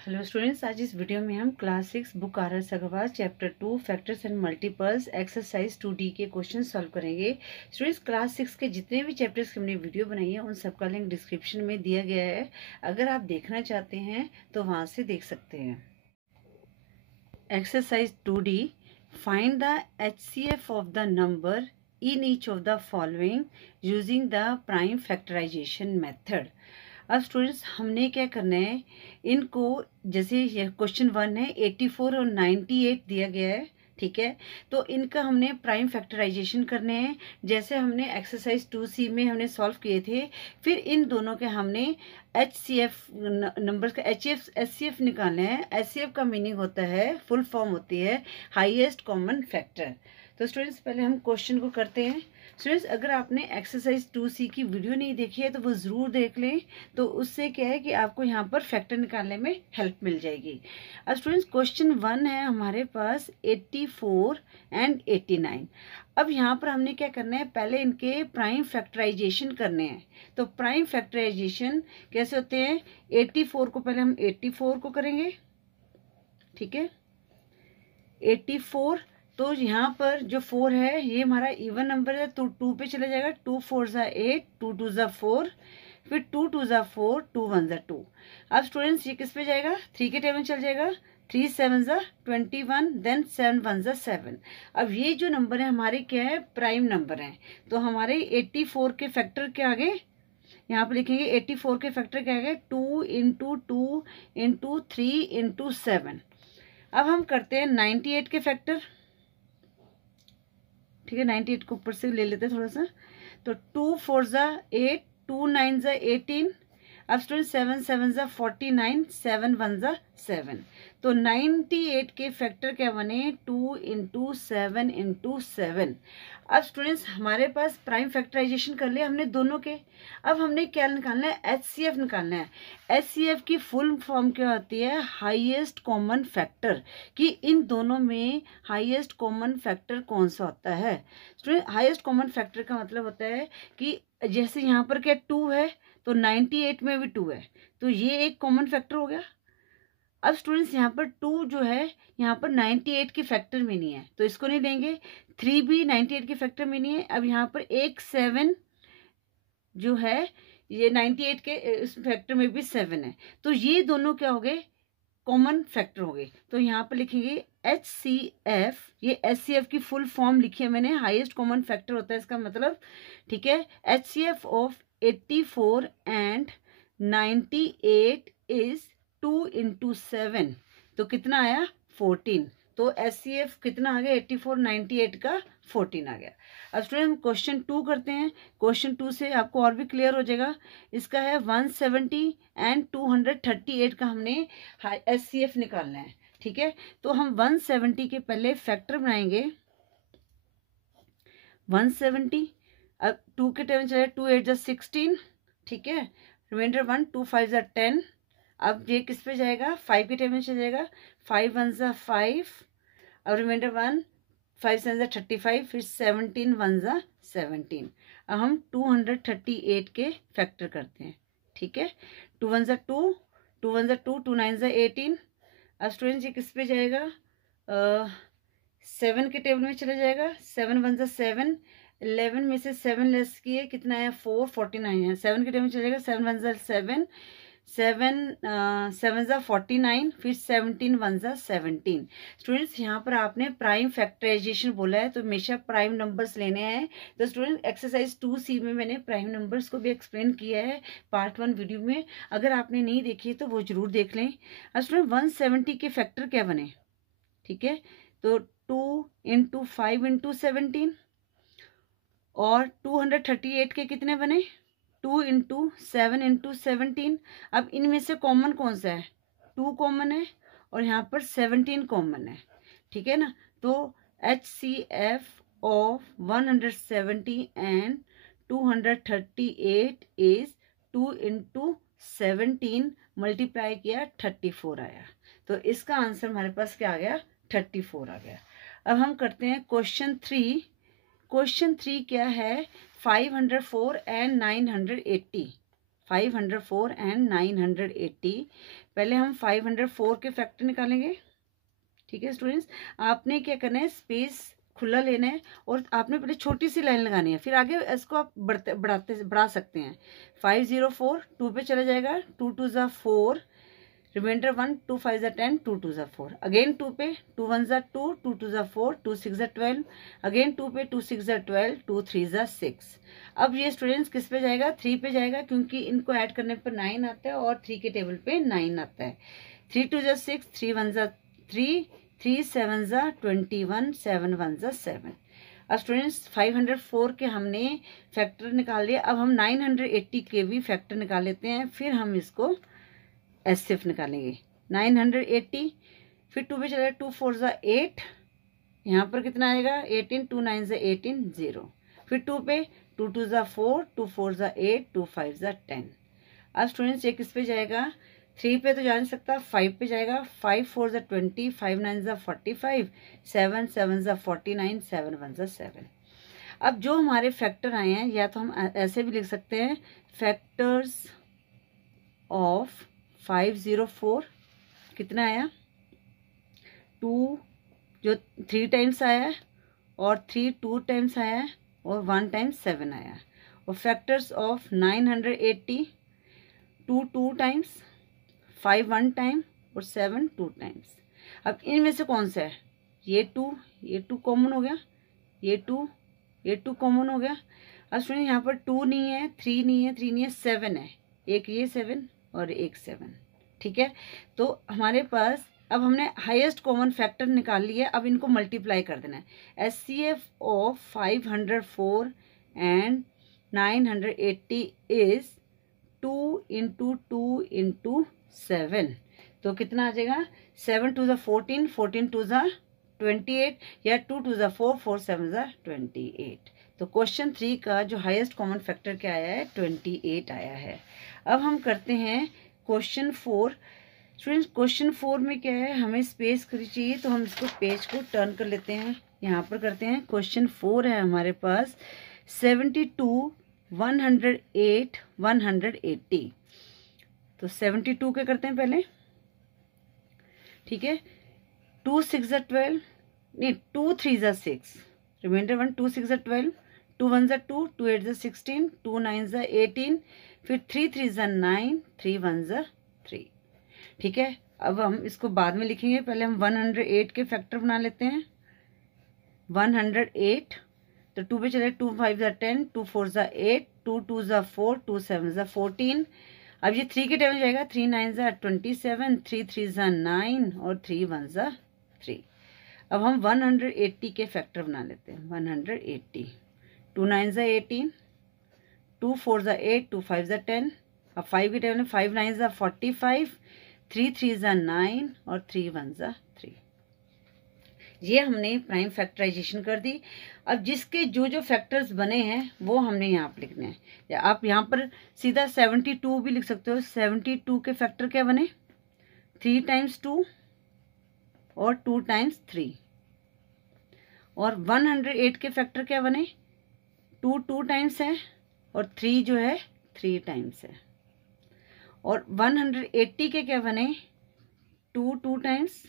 Hello students, आज इस video में हम class 6 book R S. Agarwal chapter 2 factors and multiples exercise 2D के क्वेश्चन सॉल्व करेंगे। स्टूडेंट्स, क्लास 6 के जितने भी चैप्टर्स की हमने वीडियो बनाई है उन सबका लिंक डिस्क्रिप्शन में दिया गया है। अगर आप देखना चाहते हैं तो वहाँ से देख सकते हैं। Exercise 2D, find the HCF of the number in each of the following using the prime factorization method. अब स्टूडेंट्स, हमने क्या करना है, इनको जैसे ये क्वेश्चन 1 है, 84 और 98 दिया गया है, ठीक है। तो इनका हमने प्राइम फैक्टराइजेशन करने हैं, जैसे हमने एक्सरसाइज 2C में हमने सॉल्व किए थे। फिर इन दोनों के हमने HCF नंबर्स का HCF निकालना है। HCF का मीनिंग होता है, फुल फॉर्म होती है हाईएस्ट कॉमन फैक्टर। तो स्टूडेंट्स, पहले हम क्वेश्चन को करते हैं। स्टूडेंट्स, अगर आपने एक्सरसाइज 2C की वीडियो नहीं देखी है तो वो ज़रूर देख लें, तो उससे क्या है कि आपको यहाँ पर फैक्टर निकालने में हेल्प मिल जाएगी। अब स्टूडेंट्स, क्वेश्चन 1 है हमारे पास 84 एंड 89। अब यहाँ पर हमने क्या करना है, पहले इनके प्राइम फैक्टराइजेशन करने हैं। तो प्राइम फैक्टराइजेशन कैसे होते हैं, 84 को पहले हम 84 को करेंगे, ठीक है। 84, तो यहाँ पर जो 4 है ये हमारा इवन नंबर है, तो 2 पे चला जाएगा। 2 4 ज़ा 8, 2 2 ज़ा 4, फिर 2 2 ज़ा 4, 2 1 ज़ा 2। अब स्टूडेंट्स, ये किस पे जाएगा, 3 के टेबल में चल जाएगा। 3 7 ज़ा 21, देन 7 1 ज़ा 7। अब ये जो नंबर है हमारे क्या है, प्राइम नंबर हैं। तो हमारे 84 के फैक्टर के आगे यहाँ पर लिखेंगे, 84 के फैक्टर के आगे 2 इंटू 2 इंटू 3 इंटू 7। अब हम करते हैं 98 के फैक्टर, ठीक है। 98 को ऊपर से ले लेते हैं थोड़ा सा। तो 2 4 ज़ा 8, 2 9 ज़ा 18। अब स्टूडेंट 7 7 ज़ा 49, 7 1 ज़ा 7। तो 98 के फैक्टर क्या बने, 2 इंटू 7 इंटू 7। अब स्टूडेंट्स, हमारे पास प्राइम फैक्टराइजेशन कर लिया हमने दोनों के। अब हमने क्या निकालना है, HCF निकालना है। HCF की फुल फॉर्म क्या होती है, हाईएस्ट कॉमन फैक्टर, कि इन दोनों में हाईएस्ट कॉमन फैक्टर कौन सा होता है। स्टूडेंट, हाईएस्ट कॉमन फैक्टर का मतलब होता है कि जैसे यहाँ पर क्या 2 है, तो 98 में भी 2 है, तो ये एक कॉमन फैक्टर हो गया। अब स्टूडेंट्स, यहाँ पर 2 जो है यहाँ पर 98 के फैक्टर में नहीं है, तो इसको नहीं देंगे। 3 भी 98 के फैक्टर में नहीं है। अब यहाँ पर एक 7 जो है, ये 98 के इस फैक्टर में भी 7 है, तो ये दोनों क्या हो गए, कॉमन फैक्टर हो गए। तो यहाँ पर लिखेंगे HCF, ये HCF की फुल फॉर्म लिखी है मैंने, हाईएस्ट कॉमन फैक्टर होता है इसका मतलब, ठीक है। HCF of 84 and 98 is 2 into 7, तो कितना आया, 14। तो HCF कितना आ गया, 84 98 का 14 आ गया। अब स्टूडेंट, हम क्वेश्चन 2 करते हैं। क्वेश्चन 2 से आपको और भी क्लियर हो जाएगा। इसका है 170 एंड 238 का हमने HCF निकालना है, ठीक है। तो हम 170 के पहले फैक्टर बनाएंगे, 170। अब 2 के टेबल चले, 2 8 ज़ा 16, ठीक है। रिमाइंडर 1, 2 5 ज़ा 10। अब ये किस पे जाएगा, 5 के टेबल में चल जाएगा। 5 1 ज़ा 5, अब रिमाइंडर 1, 5 7 ज़ा 35, फिर 17 1 ज़ा 17। अब हम 238 के फैक्टर करते हैं, ठीक है। 2 1 ज़ा 2, 2 1 ज़ा 2, 2 9 ज़ा 18। अब स्टूडेंट्स, ये किस पे जाएगा, 7 के टेबल में चला जाएगा। 7 1 ज़ा 7, 11 में से 7 लेस किए, कितना है, 4 49 है। 7 के टेबल में चलेगा। 7 1 ज़ा 7, 7 7 ज़ा 49, फिर 17 1 ज़ा 17। स्टूडेंट्स, यहाँ पर आपने प्राइम फैक्टराइजेशन बोला है, तो हमेशा प्राइम नंबर्स लेने हैं। तो स्टूडेंट, एक्सरसाइज 2C में मैंने प्राइम नंबर्स को भी एक्सप्लेन किया है पार्ट 1 वीडियो में। अगर आपने नहीं देखी तो वो जरूर देख लें। अब स्टूडेंट, 170 के फैक्टर क्या बने, ठीक है। तो 2 इंटू 5 इंटू 17, और 238 के कितने बने, 2 इंटू 7 इंटू 17। अब इनमें से कॉमन कौन सा है, 2 कॉमन है और यहाँ पर 17 कॉमन है, ठीक है ना। तो HCF of 170 and 238 is 2 into 17 multiply किया 34 आया। तो इसका आंसर हमारे पास क्या आ गया, 34 आ गया। अब हम करते हैं क्वेश्चन 3। क्वेश्चन 3 क्या है, 504 एंड 980। 504 एंड 980। पहले हम 504 के फैक्टर निकालेंगे। ठीक है स्टूडेंट्स, आपने क्या करना है, स्पेस खुला लेना है और आपने पहले छोटी सी लाइन लगानी है, फिर आगे इसको आप बढ़ा सकते हैं। 504 2 पे चला जाएगा, 2 2 ज़ा 4, रिमाइंडर 1, 2 5 ज़ा 10, 2 2 ज़ा 4, अगेन 2 पे, 2 1 ज़ा 2, 2 2 ज़ा 4, 2 6 ज़ा 12, अगेन 2 पे, 2 6 ज़ा 12, 2 3 ज़ा 6। अब ये स्टूडेंट्स किस पे जाएगा, 3 पे जाएगा, क्योंकि इनको ऐड करने पर 9 आता है और 3 के टेबल पे 9 आता है। 3 2 ज़ा 6, 3 1 ज़ा 3, 3 7 ज़ा 21, 7 1 ज़ा 7। अब स्टूडेंट्स 504 के हमने फैक्टर निकाल लिया, अब हम 980 के भी फैक्टर निकाल लेते हैं, फिर हम इसको एचसीएफ निकालेंगे। 980, फिर 2 पे चला, 2 4 ज़ा 8, यहाँ पर कितना आएगा 18, 2 9 ज़ा 18, 0, फिर 2 पे, 2 2 ज़ा 4, 2 4 ज़ा 8, 2 5 ज़ा 10। अब स्टूडेंट्स ये किस पे जाएगा, 3 पे तो जा नहीं सकता, 5 पे जाएगा, 5 4 ज़ा 20, 5 9 ज़ा 45, 7 7 ज़ा 49, 7 1 ज़ा 7। अब जो हमारे फैक्टर आए हैं, या तो हम ऐसे भी लिख सकते हैं, फैक्टर्स ऑफ 504 कितना आया, 2 जो 3 टाइम्स आया है, और 3 2 टाइम्स आया है, और 1 टाइम्स 7 आया है। और फैक्टर्स ऑफ 980, 2 2 टाइम्स, 5 1 टाइम, और 7 2 टाइम्स। अब इनमें से कौन सा है, ये 2 कॉमन हो गया, ये 2 कॉमन हो गया। अब सुनिए यहाँ पर 2 नहीं है, 3 नहीं है, 3 नहीं है, 7 है, एक ये 7 और एक 7। ठीक है, तो हमारे पास अब हमने हाईएस्ट कॉमन फैक्टर निकाल लिया, अब इनको मल्टीप्लाई कर देना है। HCF of 504 and 980 is 2 into 2 into 7, तो कितना आ जाएगा, 7 2 ज़ा 14, 14 2 ज़ा 28, या 2 2 ज़ा 4, 4 7 ज़ा 28। तो क्वेश्चन 3 का जो हाईएस्ट कॉमन फैक्टर क्या आया है, 28 आया है। अब हम करते हैं क्वेश्चन 4। स्टूडेंट्स क्वेश्चन 4 में क्या है, हमें स्पेस चाहिए, तो हम इसको पेज को टर्न कर लेते हैं, यहाँ पर करते हैं। क्वेश्चन 4 है हमारे पास 72 108 180, तो 72 के करते हैं पहले। ठीक है, 2 6 ज़ा 12, नहीं 2 3 ज़ा 6, रिमाइंडर 1, 2 6 ज़ा 12, 2 1 ज़ा 2, 2 8 ज़ा 16, 2 9 ज़ा 18, फिर 3 3 ज़ा 9, 3 1 ज़ा 3। ठीक है, अब हम इसको बाद में लिखेंगे, पहले हम 108 के फैक्टर बना लेते हैं। 108, तो 2 पे चले, 2 5 ज़ा 10, 2 4 ज़ा 8, 2 2 ज़ा 4, 2 7 ज़ा 14। अब ये 3 के टेबल में जाएगा, 3 9 ज़ा 27, 3 3 ज़ा 9, और 3 1 ज़ा 3। अब हम 180 के फैक्टर बना लेते हैं। 180, 2 9 ज़ा 18, 2 4 ज़ा 8, 2 5 ज़ा 10, अब 5 के टेबल में 5 9 ज़ा 45, 3 3 ज़ा 9, और 3 1 ज़ा 3। ये हमने प्राइम फैक्टराइजेशन कर दी। अब जिसके जो जो फैक्टर्स बने हैं वो हमने यहाँ पर लिखने हैं। आप यहाँ पर सीधा 72 भी लिख सकते हो। 72 के फैक्टर क्या बने, 3 टाइम्स 2 और 2 टाइम्स 3। और 108 के फैक्टर क्या बने, 2 2 टाइम्स है, और 3 जो है 3 टाइम्स है। और 180 के क्या बने, 2 2 टाइम्स,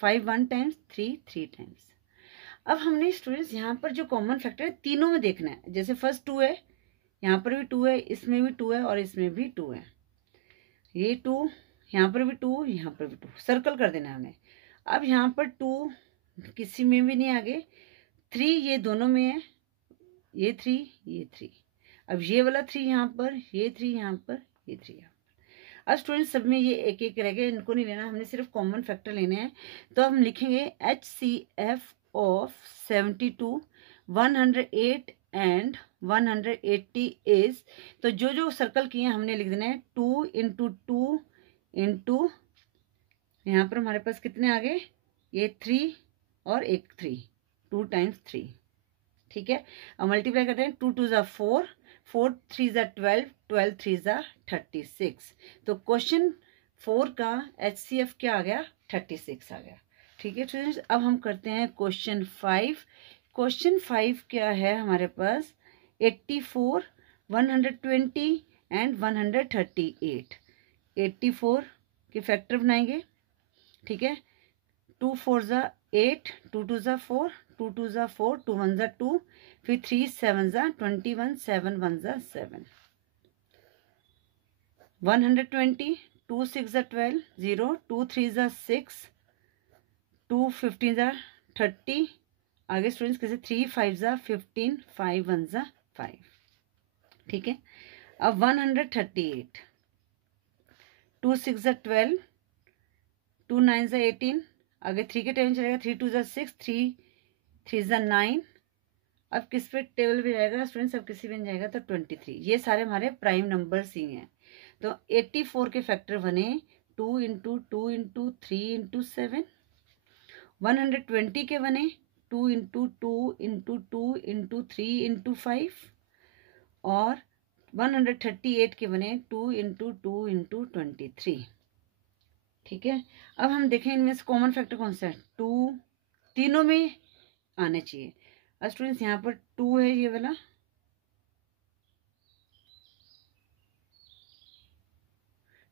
5 1 टाइम्स, 3 3 टाइम्स। अब हमने स्टूडेंट्स यहाँ पर जो कॉमन फैक्टर है तीनों में देखना है। जैसे फर्स्ट 2 है, यहाँ पर भी 2 है, इसमें भी 2 है, और इसमें भी 2 है। ये 2, यहाँ पर भी 2, यहाँ पर भी 2, सर्कल कर देना है हमें। अब यहाँ पर 2 किसी में भी नहीं आगे, 3 ये दोनों में है, ये 3 ये 3। अब ये वाला 3 यहाँ पर, ये 3 यहाँ पर, ये 3 यहाँ पर। अब स्टूडेंट्स सब में ये एक एक रह गए, इनको नहीं लेना, हमने सिर्फ कॉमन फैक्टर लेने हैं। तो हम लिखेंगे HCF ऑफ 72 108 एंड 180 इज, तो जो जो सर्कल किए हमने लिख देना है 2 इंटू 2 इंटू, यहाँ पर हमारे पास कितने आ गए, ये 3 और एक 3, 2 टाइम्स 3। ठीक है, अब मल्टीप्लाई करते हैं, 2 2 ज़ा 4, 4 3 ज़ा 12, 12 3 ज़ा 36। तो क्वेश्चन 4 का HCF क्या आ गया, 36 आ गया। ठीक है स्टूडेंट्स, अब हम करते हैं क्वेश्चन 5। क्वेश्चन 5 क्या है हमारे पास, 84 120 एंड 138। 84 के फैक्टर बनाएंगे, ठीक है। 2 4 ज़ा 8, 2 2 ज़ा 4, 2 2 ज़ा 4, 2 1 ज़ा 2, फिर 3 7 ज़ा 21, 7 1 ज़ा 7। 120, 2 6 ज़ा 12, 0, 2 3 ज़ा 6, 2 15 ज़ा 30। आगे स्टूडेंट्स कैसे 3 5 ज़ा 15, 5 1 ज़ा 5, ठीक है। अब 138, 2 6 ज़ा 12, 2 9 ज़ा 18, आगे 3 के टेबल चलेगा, 3 2 ज़ा 6, 3 3 ज़ा 9। अब किस पे टेबल भी जाएगा स्टूडेंट्स, अब किसी में जाएगा तो 23। ये सारे हमारे प्राइम नंबर्स ही हैं। तो 84 के फैक्टर बने 2 इंटू 2 इंटू 3 इंटू 7। 120 के बने 2 इंटू 2 इंटू 2 इंटू 3 इंटू 5। और 138 के बने 2 इंटू 2 इंटू 23, ठीक है। अब हम देखें इनमें से कॉमन फैक्टर कौन सा है, 2 तीनों में आने चाहिए। अब स्टूडेंट्स यहाँ पर 2 है ये वाला,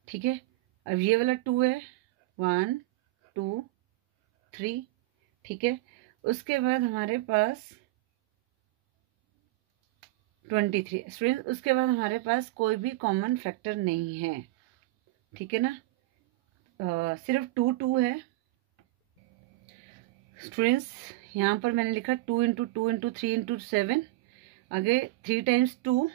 ठीक है। अब ये वाला 2 है, 1 2 3, ठीक है। उसके बाद हमारे पास 23 स्टूडेंट्स, उसके बाद हमारे पास कोई भी कॉमन फैक्टर नहीं है, ठीक है ना। सिर्फ 2 2 है स्टूडेंट्स। यहाँ पर मैंने लिखा 2 इंटू 2 इंटू 3 इंटू 7, आगे 3 टाइम्स 2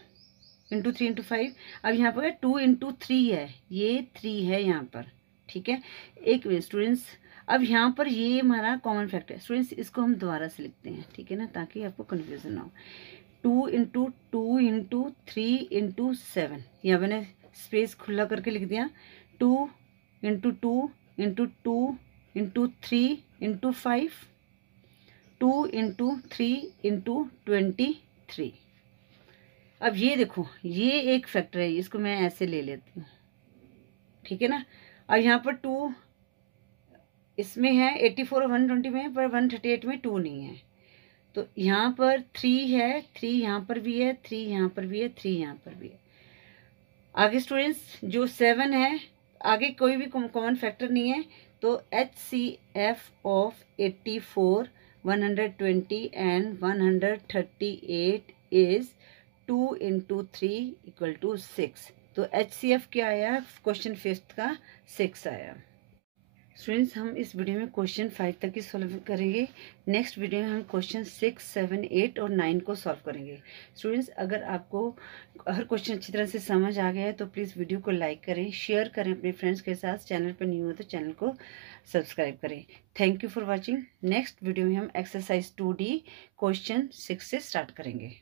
इंटू 3 इंटू 5। अब यहाँ पर 2 इंटू 3 है, ये 3 है यहाँ पर, ठीक है। एक मिनट स्टूडेंट्स, अब यहाँ पर ये हमारा कॉमन फैक्टर है स्टूडेंट्स, इसको हम दोबारा से लिखते हैं, ठीक है ना, ताकि आपको कन्फ्यूजन ना हो। 2 इंटू 2 इंटू 3 इंटू 7, यहाँ मैंने स्पेस खुला करके लिख दिया। 2 into 2 into 2 into 3 into 5, 2 into 3 into 23। अब ये देखो ये एक फैक्टर है, इसको मैं ऐसे ले लेती हूँ, ठीक है ना। अब यहाँ पर 2 इसमें है, 84 और 120 में है, पर 138 में 2 नहीं है। तो यहाँ पर 3 है, 3 यहाँ पर भी है, 3 यहाँ पर भी है, 3 यहाँ पर भी है। आगे स्टूडेंट्स जो 7 है, आगे कोई भी कॉमन फैक्टर नहीं है, तो HCF of 84, 120 and 138 is 2 into 3 equal to 6। तो HCF क्या आया, क्वेश्चन 5 का 6 आया। स्टूडेंट्स हम इस वीडियो में क्वेश्चन 5 तक ही सॉल्व करेंगे। नेक्स्ट वीडियो में हम क्वेश्चन 6, 7, 8 और 9 को सॉल्व करेंगे। स्टूडेंट्स अगर आपको हर क्वेश्चन अच्छी तरह से समझ आ गया है तो प्लीज़ वीडियो को लाइक करें, शेयर करें अपने फ्रेंड्स के साथ। चैनल पर न्यू हो तो चैनल को सब्सक्राइब करें। Thank you for watching. Next video में हम एक्सरसाइज 2D क्वेश्चन 6 से स्टार्ट करेंगे।